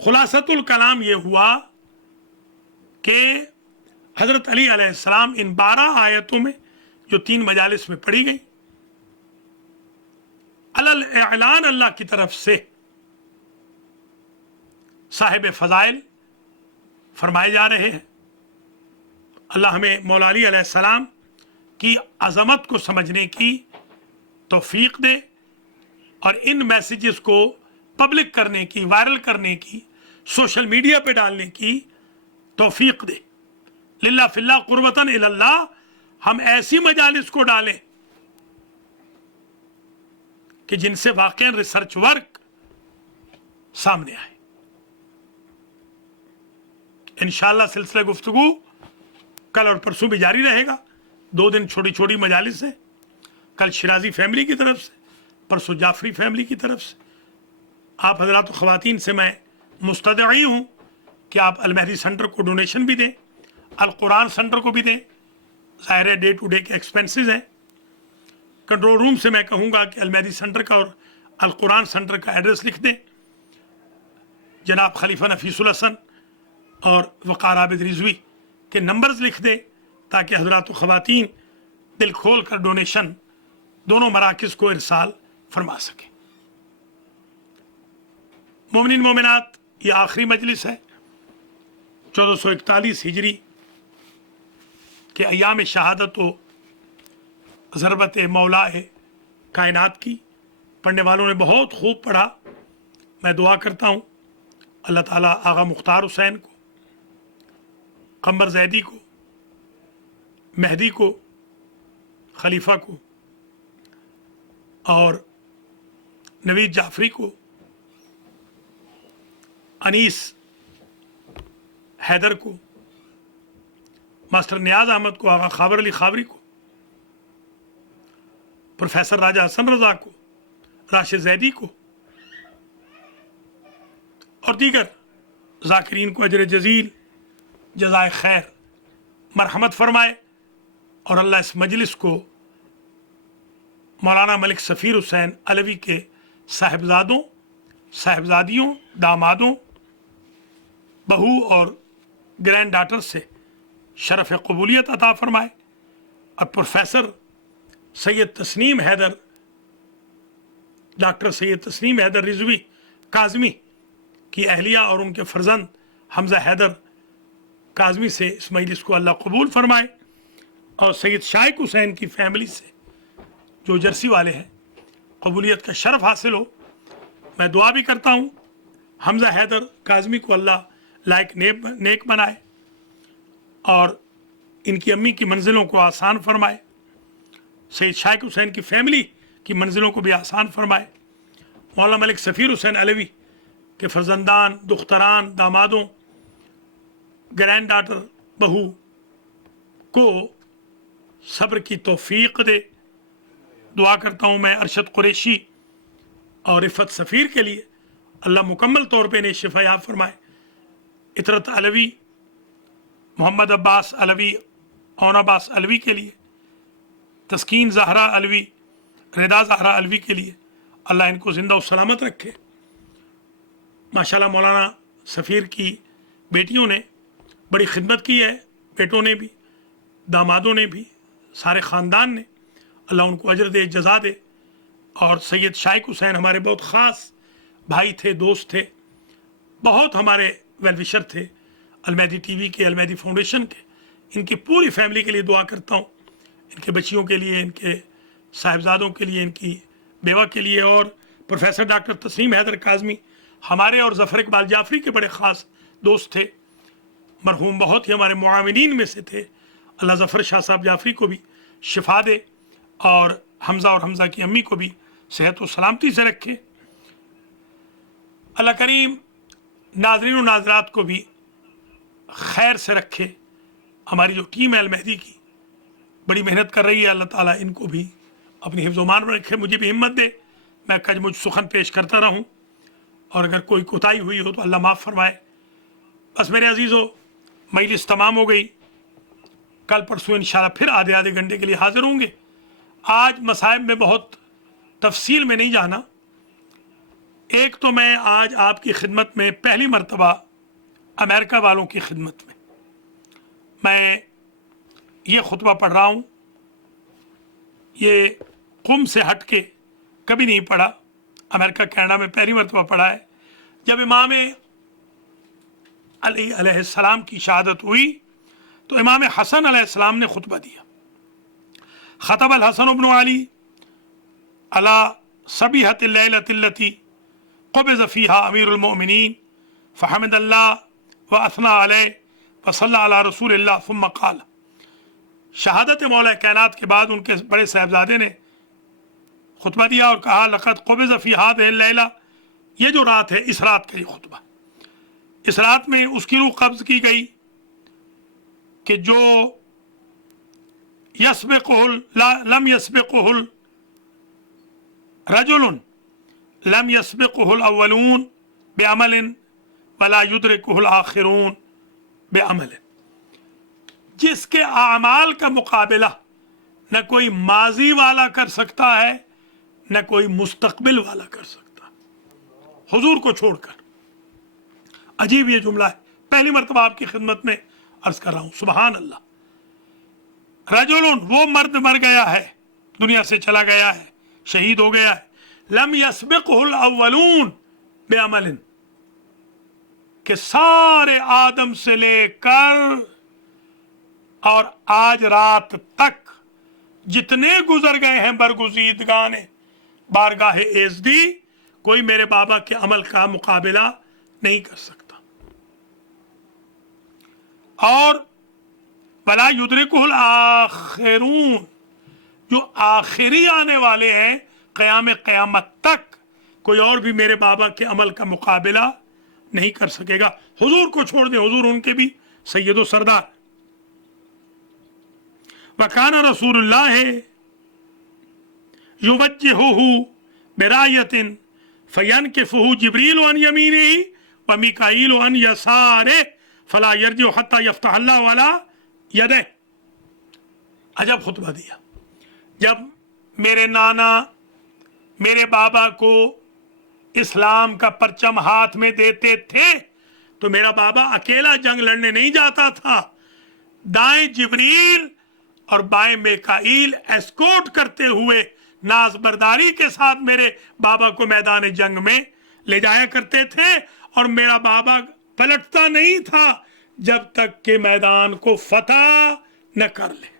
खुलासतुल कलाम यह हुआ कि हजरत अली अलैहिस्सलाम इन 12 आयतों में जो 3 मजालिस में पढ़ी गई, अलल ऐलान अल्लाह की तरफ से साहिब फजाइल फरमाए जा रहे हैं। अल्लाह हमें मौला अली अलैहिस्सलाम की अजमत को समझने की तौफीक दे और इन मैसेजेस को पब्लिक करने की, वायरल करने की, सोशल मीडिया पे डालने की तौफीक दे। लिल्लाह फिल्लाह कुर्बतन इलल्लाह, हम ऐसी मजालिस को डालें कि जिनसे वाकई रिसर्च वर्क सामने आए। इंशाअल्लाह सिलसिला गुफ्तगू कल और परसों भी जारी रहेगा। 2 दिन छोटी छोटी मजालिस है, कल शिराजी फैमिली की तरफ से, परसों जाफरी फैमिली की तरफ से। आप हजरात व ख़वातीन से मैं मुस्तदई हूँ कि आप अल-महदी सेंटर को डोनेशन भी दें, अल-कुरान सेंटर को भी दें। ज़ाहिर है डे टू डे के एक्सपेंसेस हैं। कंट्रोल रूम से मैं कहूँगा कि अल-महदी सेंटर का और अल-कुरान सेंटर का एड्रेस लिख दें। जनाब खलीफा नफीसुल हसन और वक़ार आबिद रिजवी के नंबर्स लिख दें ताकि हजरात व ख़वातीन दिल खोल कर डोनेशन दोनों मराकिज़ को इरसाल फरमा सकें। मोमिनीन मोमिनात, ये आखिरी मजलिस है 1441 हिजरी के अयाम शहादत व ज़रबत मौला कायनात की। पढ़ने वालों ने बहुत खूब पढ़ा। मैं दुआ करता हूँ अल्लाह ताला आगा मुख्तार हुसैन को, कमर जैदी को, मेहदी को, खलीफा को और नवीद जाफरी को, अनीस हैदर को, मास्टर नियाज अहमद को, आगा खाबर अली खाबरी को, प्रोफेसर राजा हसन रजा को, राशिद जैदी को और दीगर ज़ाकिरीन को अजर जजील जज़ाए खैर मरहमत फरमाए। और अल्लाह इस मजलिस को मौलाना मलिक सफ़ीर हुसैन अलवी के साहिबजादों, साहिबजादियों, दामादों, बहू और ग्रैंड डॉटर से शरफ़ कबूलियत अता फरमाए और प्रोफेसर सैयद तस्नीम हैदर, डॉक्टर सैयद तस्नीम हैदर रिजवी काज़मी की अहलिया और उनके फर्जंद हमज़ा हैदर काज़मी से इस मजलिस को अल्लाह कबूल फरमाए, और सैयद शाइक हुसैन की फैमिली से जो जर्सी वाले हैं कबूलियत का शरफ़ हासिल हो। मैं दुआ भी करता हूँ हमज़ा हैदर काज़मी को अल्लाह लायक नेक बनाए और इनकी अम्मी की मंजिलों को आसान फरमाए, सैयद शाइक हुसैन की फैमिली की मंजिलों को भी आसान फरमाए। मौलाना मलिक सफ़ीर हुसैन अलवी के फर्जंदान, दुख्तरान, दामादों, ग्रैंड डॉटर, बहू को सब्र की तौफीक दे। दुआ करता हूँ मैं अरशद कुरैशी और रिफत सफ़ीर के लिए, अल्लाह मुकम्मल तौर पे इन्हें शिफा याब फरमाए। इतरत अलवी, मोहम्मद अब्बास अलवी, औन अब्बास अलवी के लिए, तस्कीन ज़हरा अलवी, रिदा ज़हरा अलवी के लिए अल्लाह इनको ज़िंदा और सलामत रखे। माशाल्लाह मौलाना सफ़ीर की बेटियों ने बड़ी खिदमत की है, बेटों ने भी, दामादों ने भी, सारे ख़ानदान ने, अल्लाह उनको अजर दे, जज़ा दे। और सैयद शाइक हुसैन हमारे बहुत ख़ास भाई थे, दोस्त थे, बहुत हमारे वेलविशर थे, अलमैदी टीवी के, अलमैदी फाउंडेशन के। इनकी पूरी फैमिली के लिए दुआ करता हूँ, इनके बच्चियों के लिए, इनके साहिबजादों के लिए, इनकी बेवा के लिए। और प्रोफेसर डॉक्टर तस्नीम हैदर काज़मी हमारे और ज़फ़र इकबाल जाफ़री के बड़े ख़ास दोस्त थे, मरहूम बहुत ही हमारे मुआविनीन में से थे। अल्लाह ज़फ़र शाह साहब जाफ़री को भी शिफा दे और हमज़ा और हमज़ा की अम्मी को भी सेहत व सलामती से रखे। अल्लाह करीम नाज़रीन और नाज़रात को भी खैर से रखे। हमारी जो टीम है अलमहदी की बड़ी मेहनत कर रही है, अल्लाह ताला इनको भी अपनी हिफ्ज़-ओ-मान में रखे, मुझे भी हिम्मत दे, मैं कज मुझ सुखन पेश करता रहूँ, और अगर कोई कोताही हुई हो तो अल्लाह माफ़ फरमाए। बस मेरे अजीज़ों, मजलिस तमाम हो गई, कल परसों इंशाल्लाह फिर आधे आधे घंटे के लिए हाज़िर होंगे। आज मसाइब में बहुत तफसील में नहीं जाना। एक तो मैं आज आपकी खिदमत में पहली मरतबा अमेरिका वालों की खिदमत में मैं ये खुतबा पढ़ रहा हूँ। ये कुम से हट के कभी नहीं पढ़ा, अमेरिका कनाडा में पहली मरतबा पढ़ा है। जब इमाम अली अलैहिस्सलाम की शहादत हुई तो इमाम हसन अलैहिस्सलाम ने खुतबा दिया। खतब अल हसन इब्न अली अला सबीहत लैलतिल्लती क़ुबिज़ फ़ीहा अमीरुल मोमिनीन फ़हमिदल्लाह व अस्ना अलैहि व सल्ला अला रसूलिल्लाह सुम्मा क़ाल। शहादत मौला कायनात के बाद उनके बड़े साहबजादे ने खुतबा दिया और कहा, लक़द क़ुबिज़ फ़ी हाज़िहिल लैला, ये जो रात है इस रात का ये खुतबा, इस रात में उसकी रूह कब्ज़ की गई कि जो लम यस्बिक़ुहुल रजुलुन लम यस्बिक़ुहुल अव्वलून बिअमलिन वला युद्रिकुहुल आखिरून बिअमलिन। जिसके आमाल का मुकाबला न कोई माजी वाला कर सकता है न कोई मुस्तकबिल वाला कर सकता, हुजूर को छोड़कर। अजीब ये जुमला है, पहली मरतबा आपकी खिदमत में अर्ज कर रहा हूँ। सुबहान अल्लाह। रजुलुन, वो मर्द मर गया है, दुनिया से चला गया है, शहीद हो गया है। लम यस्बिक़ुहुल अव्वलून बिअमलिन, के सारे आदम से लेकर और आज रात तक जितने गुजर गए हैं बरगुज़ीदगाने बारगाहे एज़दी, कोई मेरे बाबा के अमल का मुकाबला नहीं कर सकता। और वला युद्रिकुहुल आखिरून, जो आखिरी आने वाले हैं क़यामत तक, कोई और भी मेरे बाबा के अमल का मुकाबला नहीं कर सकेगा। हुजूर को छोड़ दे, हुजूर उनके भी सैयदो सरदार। वकाना रसूलुल्लाह युवज्जिहुहु बिरायतिन फयनकिफुहु जिब्रील अन यमीनिही व मिकाईल अन यसारिही फला यरजिउ हत्ता यफ्तह अल्लाहु अला यदैहि। अजब खुतबा दिया। जब मेरे नाना मेरे बाबा को इस्लाम का परचम हाथ में देते थे तो मेरा बाबा अकेला जंग लड़ने नहीं जाता था, दाएं जिब्रील और बाएं मिकाईल एस्कॉर्ट करते हुए नाज बर्दारी के साथ मेरे बाबा को मैदान जंग में ले जाया करते थे, और मेरा बाबा पलटता नहीं था जब तक कि मैदान को फतह न कर ले।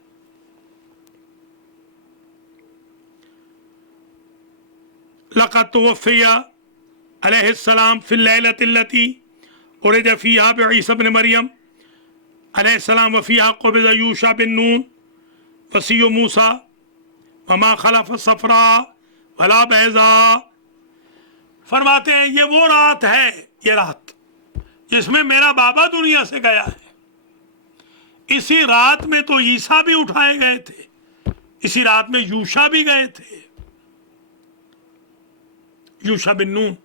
लक़द तुवफ़िया अलैहिस्सलाम फ़िल लैलतिल्लती उरिद फ़ीहा बिईसा इब्न मरियम अलैहिस्सलाम व फ़ीहा क़ुबिज़ यूशा बिन नून वसीय मूसा वमा खलफ़ सफ़रा वला बैज़ा। फरमाते हैं ये वो रात है, ये रात जिसमें मेरा बाबा दुनिया से गया है। इसी रात में तो ईसा भी उठाए गए थे, इसी रात में यूशा भी गए थे, यूशा बिन नून।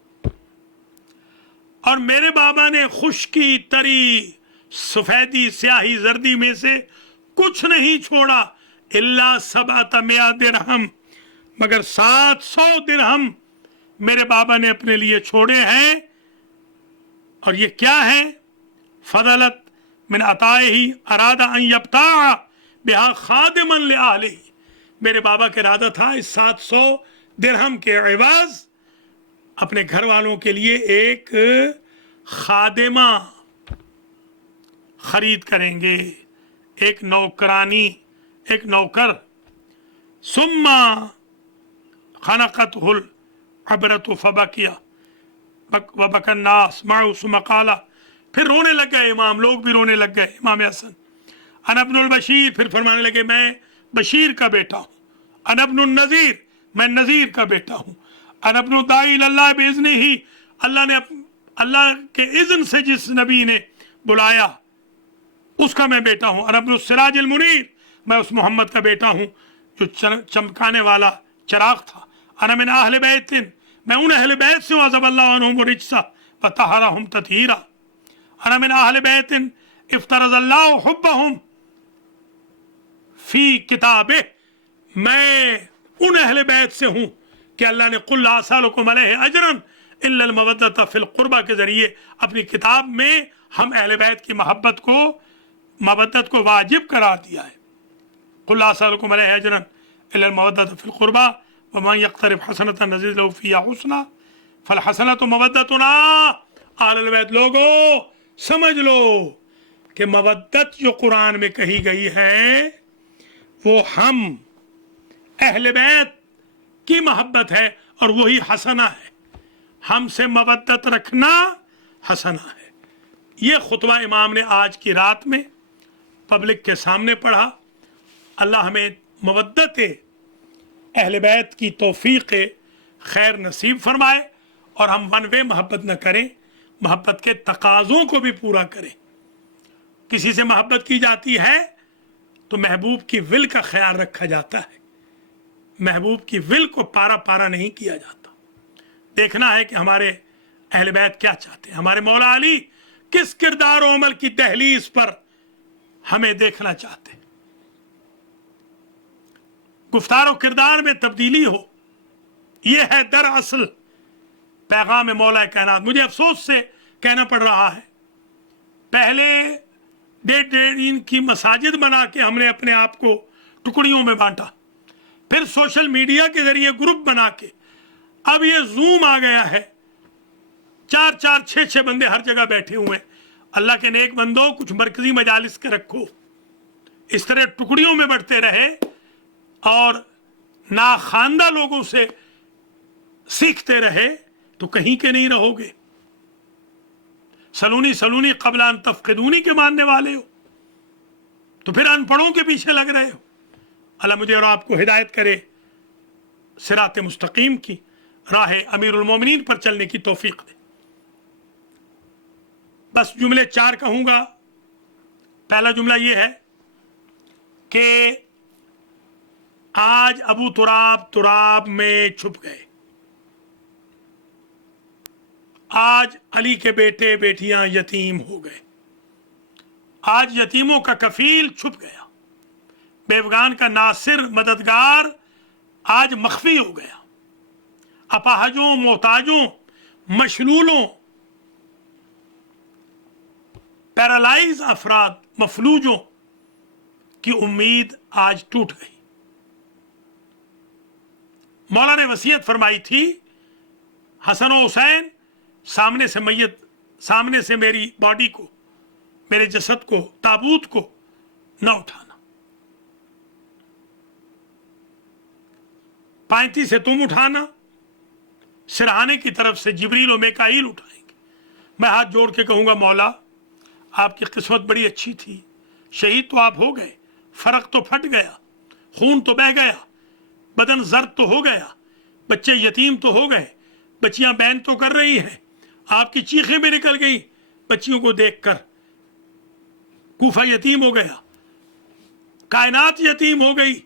और मेरे बाबा ने खुश्की, तरी, सफेदी, स्याही, जर्दी में से कुछ नहीं छोड़ा, इल्ला सबअत मिया दिरहम, मगर 700 दिरहम मेरे बाबा ने अपने लिए छोड़े हैं। और ये क्या है? फदलत मिन अताही अरादा अन यब्ता बिहा खादिमन लिअहलिही। मेरे बाबा का इरादा था इस 700 दिरहम के एवज अपने घर वालों के लिए एक खादिमा खरीद करेंगे, एक नौकरानी, एक नौकर। सुम्मा खनकतहुल अबरतु फबकिया वबकन्नास माउ सुमकाला। फिर रोने लग गए इमाम, लोग भी रोने लग गए। इमाम हसन अन अब्नुल बशीर, फिर फरमाने लगे मैं बशीर का बेटा हूँ। अन अब्नुल नज़ीर, मैं नज़ीर का बेटा हूँ। अन अब्नुल दाई अल्लाह बिइज़्नि ही, अल्लाह ने अल्लाह के इज़्न से जिस नबी ने बुलाया उसका मैं बेटा हूँ। अन अब्नुल सिराजिल मुनीर, मैं उस मोहम्मद का बेटा हूँ जो चमकाने वाला चिराग था। अना मिन अहले बैतिन, मैं उन अहले बैत से हूँ, अज़बल्लाहु अन्हुम रिज्सा व तहरहुम तत्हीरा। अना मिन अहले बैतिन इफ्तरज़ल्लाहु हुब्बहुम फी किताबिह, मैं उन अहले बैत से हूँ कि अल्लाह ने कुल ला असअलुकुम अलैहि अजरन इल्ला अल मवद्दत फिल कुर्बा के जरिए अपनी किताब में हम अहले बैत की मवद्दत को वाजिब करार दिया है। कुल ला असअलुकुम अलैहि अजरन इल्ला अल मवद्दत फिल कुर्बा व मन यक़्तरिब हसनतन नज़िद लहु फ़ीहा हुस्ना फल हसनतु मवद्दतुना। अहले बैत लोगों समझ लो कि मवद्दत जो कुरान में कही गई है वो हम अहले बैत की मोहब्बत है, और वही हसना है। हमसे मवद्दत रखना हसना है। ये खुतबा इमाम ने आज की रात में पब्लिक के सामने पढ़ा। अल्लाह हमें मवद्दत अहले बैत की तौफीक खैर नसीब फरमाए, और हम वन वे मोहब्बत न करें, मोहब्बत के तकाज़ों को भी पूरा करें। किसी से मोहब्बत की जाती है तो महबूब की विल का ख्याल रखा जाता है, महबूब की विल को पारा पारा नहीं किया जाता। देखना है कि हमारे अहले बैत क्या चाहते हैं, हमारे मौला अली किस किरदार और अमल की दहलीज पर हमें देखना चाहते हैं। गुफ्तार और किरदार में तब्दीली हो, यह है दरअसल पैगाम मौला कायनात। मुझे अफसोस से कहना पड़ रहा है, पहले 1.5 दिन की मसाजिद बना के हमने अपने आप को टुकड़ियों में बांटा, फिर सोशल मीडिया के जरिए ग्रुप बना के, अब ये जूम आ गया है, 4-4, 6-6 बंदे हर जगह बैठे हुए। अल्लाह के नेक बंदो, कुछ मरकजी मजालिस के रखो, इस तरह टुकड़ियों में बढ़ते रहे और नाखानदा लोगों से सीखते रहे तो कहीं के नहीं रहोगे। सलूनी सलूनी क़ब्ल अन तफ़क़िदूनी के मानने वाले हो तो फिर अनपढ़ों के पीछे लग रहे हो। अल्लाह मुझे और आपको हिदायत करे, सिरात मुस्तकीम की राह अमीरुल मोमिनीन पर चलने की तौफीक दे। बस जुमले 4 कहूँगा। पहला जुमला ये है कि आज अबू तुराब में छुप गए। आज अली के बेटे बेटियां यतीम हो गए। आज यतीमों का कफील छुप गया। बेवगान का नासिर मददगार आज मख्फी हो गया। अपाहजों, मोहताजों, मशलूलों पैरालाइज अफराद, मफलूजों की उम्मीद आज टूट गई। मौला ने वसीयत फरमाई थी, हसन और हुसैन सामने से मैयत, सामने से मेरी बॉडी को, मेरे जसद को, ताबूत को न उठाना, पायती से तुम उठाना, सिरहाने की तरफ से जिब्रील और मिकाईल उठाएंगे। मैं हाथ जोड़ के कहूंगा, मौला आपकी किस्मत बड़ी अच्छी थी, शहीद तो आप हो गए, फर्क तो फट गया, खून तो बह गया, बदन जर्द तो हो गया, बच्चे यतीम तो हो गए, बच्चियां बैन तो कर रही हैं, आपकी चीखें भी निकल गई बच्चियों को देखकर, कूफा यतीम हो गया, कायनात यतीम हो गई,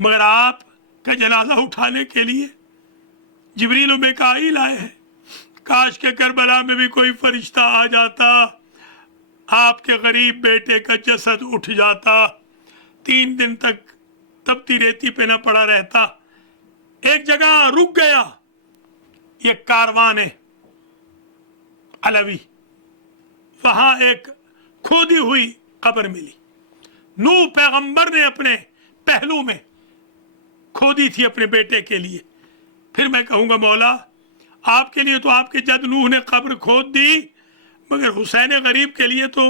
मगर आप का जनाजा उठाने के लिए जिब्रील और मिकाईल आए हैं। काश के करबला में भी कोई फरिश्ता आ जाता, आपके गरीब बेटे का जसद उठ जाता, 3 दिन तक तपती रेती पे न पड़ा रहता। एक जगह रुक गया ये कारवान अलवी, वहां एक खोदी हुई कब्र मिली। नूह पैगंबर ने अपने पहलू में खोदी थी अपने बेटे के लिए। फिर मैं कहूंगा, मौला आपके लिए तो आपके जद नूह ने कब्र खोद दी, मगर हुसैन गरीब के लिए तो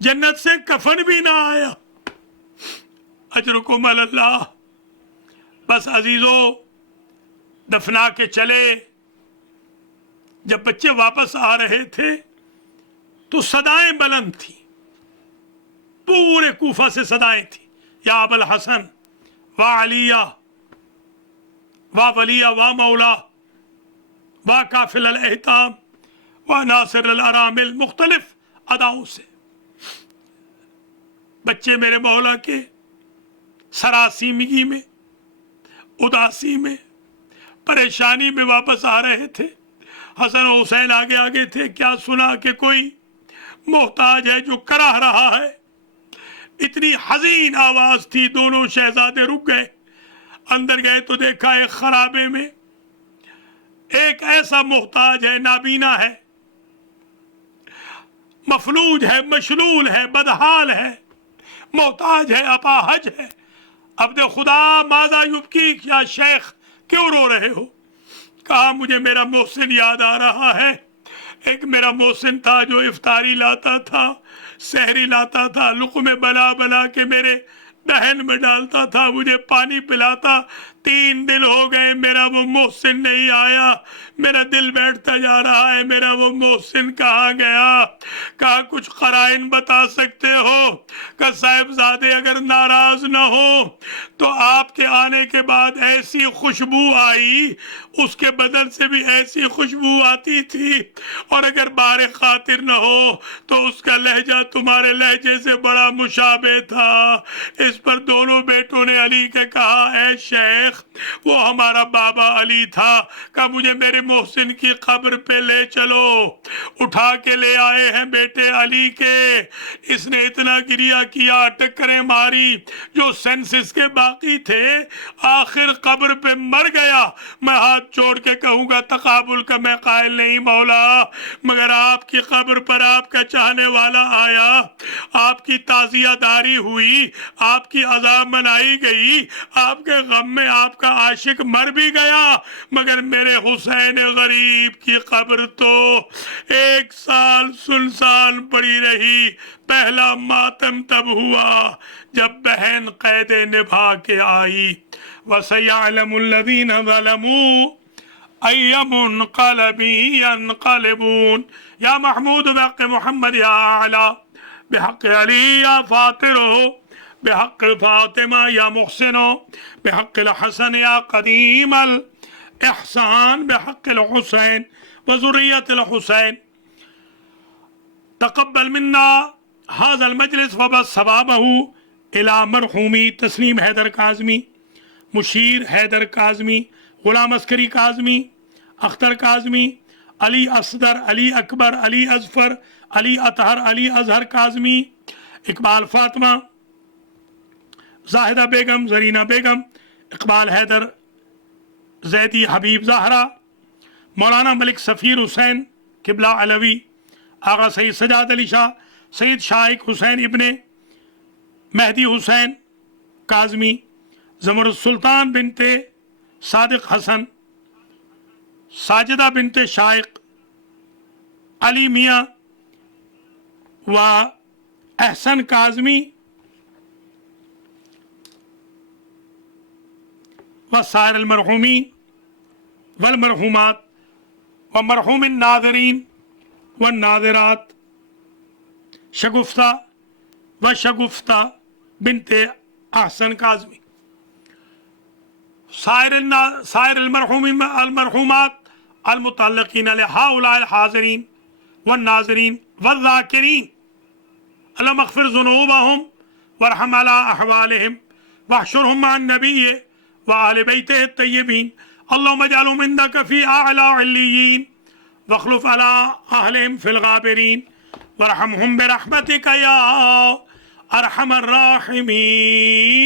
जन्नत से कफन भी ना आया। अजरुकुम अल्लाह। बस अजीजों, दफना के चले। जब बच्चे वापस आ रहे थे तो सदाएं बुलंद थी, पूरे कूफा से सदाएं थी, या अबुल हसन वा अलिया वा वलिया वा मौला वा काफिल अल एहताम वा नासिर अल अरामिल, मुख्तलिफ अदाओं से बच्चे मेरे मौला के सरासीमगी में, उदासी में, परेशानी में वापस आ रहे थे। हसन और हुसैन आगे आगे थे। क्या सुना कि कोई मोहताज है जो कराह रहा है। इतनी हजीन आवाज थी, दोनों शहजादे रुक गए। अंदर गए तो देखा एक खराबे में एक ऐसा मोहताज है, नाबीना है, मफलूज है, मशलूल है, बदहाल है, मोहताज है, अपाहज है। अब्दे खुदा माजा युबकी, क्या शेख क्यों रो रहे हो? कहा, मुझे मेरा मोहसिन याद आ रहा है। एक मेरा मोहसिन था जो इफ्तारी लाता था, सहरी लाता था, लुक़्मे बना बना के मेरे दहन में डालता था, मुझे पानी पिलाता। 3 दिन हो गए मेरा वो मोहसिन नहीं आया। मेरा दिल बैठता जा रहा है, मेरा वो मोहसिन कहाँ गया? कहा, कुछ कराइन बता सकते हो? कहा, साहिबजादे अगर नाराज ना हो तो आपके आने के बाद ऐसी खुशबू आई, उसके बदन से भी ऐसी खुशबू आती थी, और अगर बारे खातिर न हो तो उसका लहजा तुम्हारे लहजे से बड़ा मुशाबे था। इस पर दोनों बेटों ने अली के कहा, ऐ शेख, वो हमारा बाबा अली था। कहा, मुझे मेरे मोहसिन की कब्र पे ले चलो। उठा के ले आए हैं बेटे अली के। इसने इतना गिरिया किया, टक्करें मारी, जो सेंसिस के बाकी थे, आखिर कब्र पे मर गया। मैं हाथ जोड़ के कहूंगा, तकाबुल का मैं कायल नहीं मौला, मगर आपकी कब्र पर आपका चाहने वाला आया, आपकी ताजियादारी हुई, आपकी अज़ा मनाई गई, आपके गम में आपका आशिक मर भी गया, मगर मेरे हुसैन गरीब की कब्र तो 1 साल सुनसान पड़ी रही। पहला मातम तब हुआ जब बहन कैदे निभा के आई। वसयअलमुल्लज़ीना ज़लमू अय्यमुनक़लबी यनक़लिबून। या महमूद बिहक़्क़ि मुहम्मद या आला बिहक़्क़ि अली या फ़ातिरो बिहक़्क़ि फ़ातिमा या मुहसिनो बिहक़्क़ि हसन या क़दीमल इहसान बिहक़्क़ि हुसैन व ज़ुर्रियतिल हुसैन। तक़ब्बल मिन्ना हाज़ल मजलिस व सवाबहु इला मरहूमी तस्लीम हैदर काज़मी, मुशीर हैदर काज़मी, गुलाम अस्करी काज़मी, अख्तर काज़मी, अली असदर, अली अकबर, अली अजफर, अली अतहर, अली अजहर काज़मी, इकबाल फातिमा, जाहिदा बेगम, जरीना बेगम, इकबाल हैदर, जैदी हबीब ज़हरा, मौलाना मलिक सफ़ीर हुसैन किबला अलवी, आगा सईद सजाद अली शाह, سید شائق حسین ابن مہدی حسین کاظمی، زمر السلطان بنت صادق حسن، ساجدہ بنت شائق، علی میاں و احسن کاظمی وسائر المرحومین والمرحومات ومرحوم الناظرین والناظرات شگفتہ و شگفتہ بنت احسن کاظمی، سائر المرحومات المتعلقین لهؤلاء الحاضرین والناظرین والذاکرین، اللهم اغفر ذنوبهم وارحم على احوالهم واحشرهم مع النبي وآل بيته الطيبين، اللهم اجعلهم عندك في اعلى عليين واخلف على اهلهم في الغابرين وارحمهم برحمتك يا ارحم الراحمين.